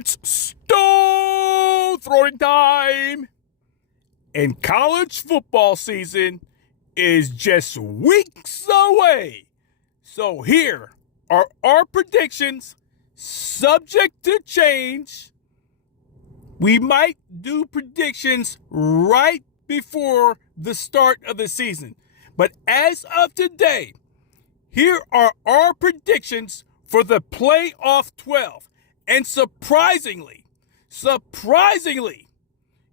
It's stone throwing time. And college football season is just weeks away. So here are our predictions, subject to change. We might do predictions right before the start of the season. But as of today, here are our predictions for the playoff 12. And surprisingly,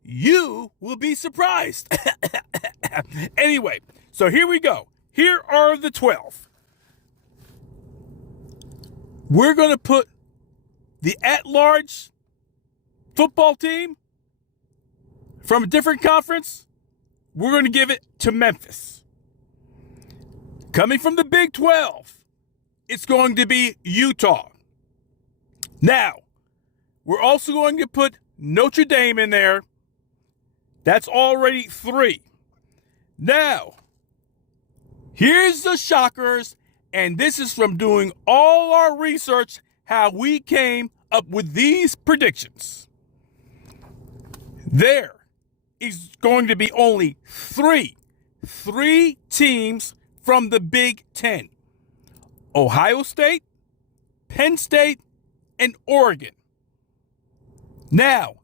you will be surprised. Anyway, so here we go. Here are the 12. We're going to put the at-large football team from a different conference. We're going to give it to Memphis. Coming from the Big 12, it's going to be Utah. Now, we're also going to put Notre Dame in there. That's already 3. Now, here's the shockers, and this is from doing all our research, how we came up with these predictions. There is going to be only 3 teams from the Big 10. Ohio State, Penn State, and Oregon. Now,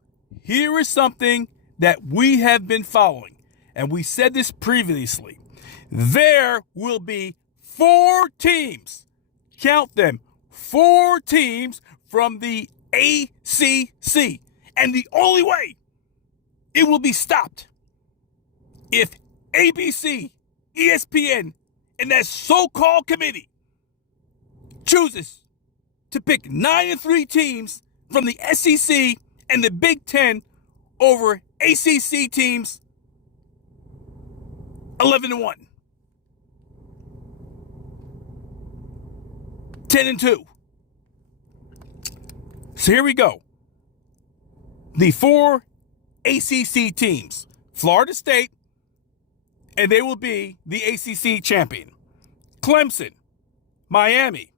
here is something that we have been following, and we said this previously. There will be 4 teams, count them, 4 teams from the ACC. And the only way it will be stopped if ABC, ESPN, and that so-called committee chooses to pick 9 and 3 teams from the SEC and the Big 10 over ACC teams 11 and 1, 10 and 2. So here we go. The 4 ACC teams, Florida State, and they will be the ACC champion. Clemson, Miami.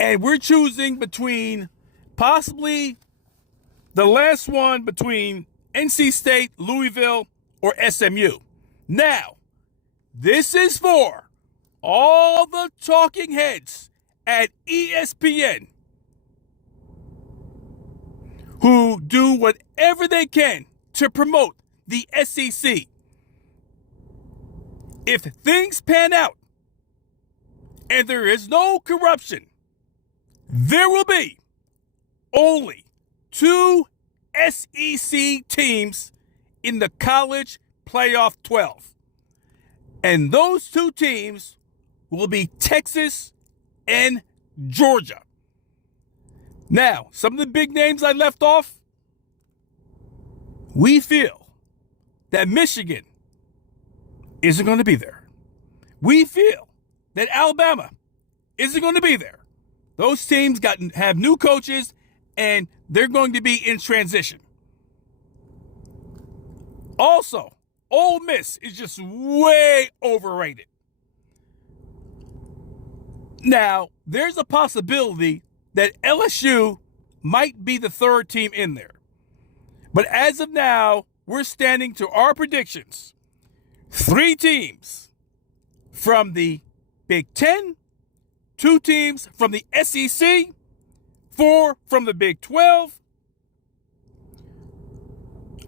And we're choosing between possibly the last one between NC State, Louisville, or SMU. Now, this is for all the talking heads at ESPN who do whatever they can to promote the SEC. If things pan out and there is no corruption, there will be only 2 SEC teams in the college playoff 12. And those 2 teams will be Texas and Georgia. Now, some of the big names I left off, we feel that Michigan isn't going to be there. We feel that Alabama isn't going to be there. Those teams have new coaches, and they're going to be in transition. Also, Ole Miss is just way overrated. Now, there's a possibility that LSU might be the 3rd team in there. But as of now, we're standing to our predictions. 3 teams from the Big 10, 2 teams from the SEC, 4 from the Big 12.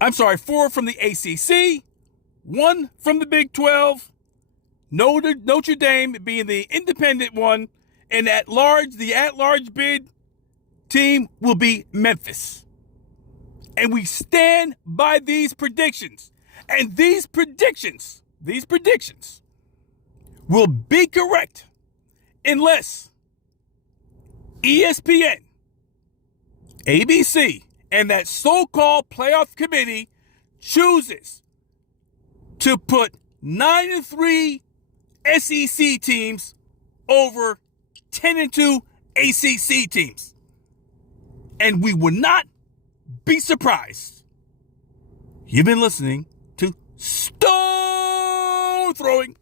4 from the ACC, 1 from the Big 12, Notre Dame being the independent one, and the at-large bid team will be Memphis. And we stand by these predictions. And these predictions will be correct unless ESPN, ABC, and that so-called playoff committee chooses to put 9 and 3 SEC teams over 10 and 2 ACC teams. And we would not be surprised. You've been listening to Stone Throwing.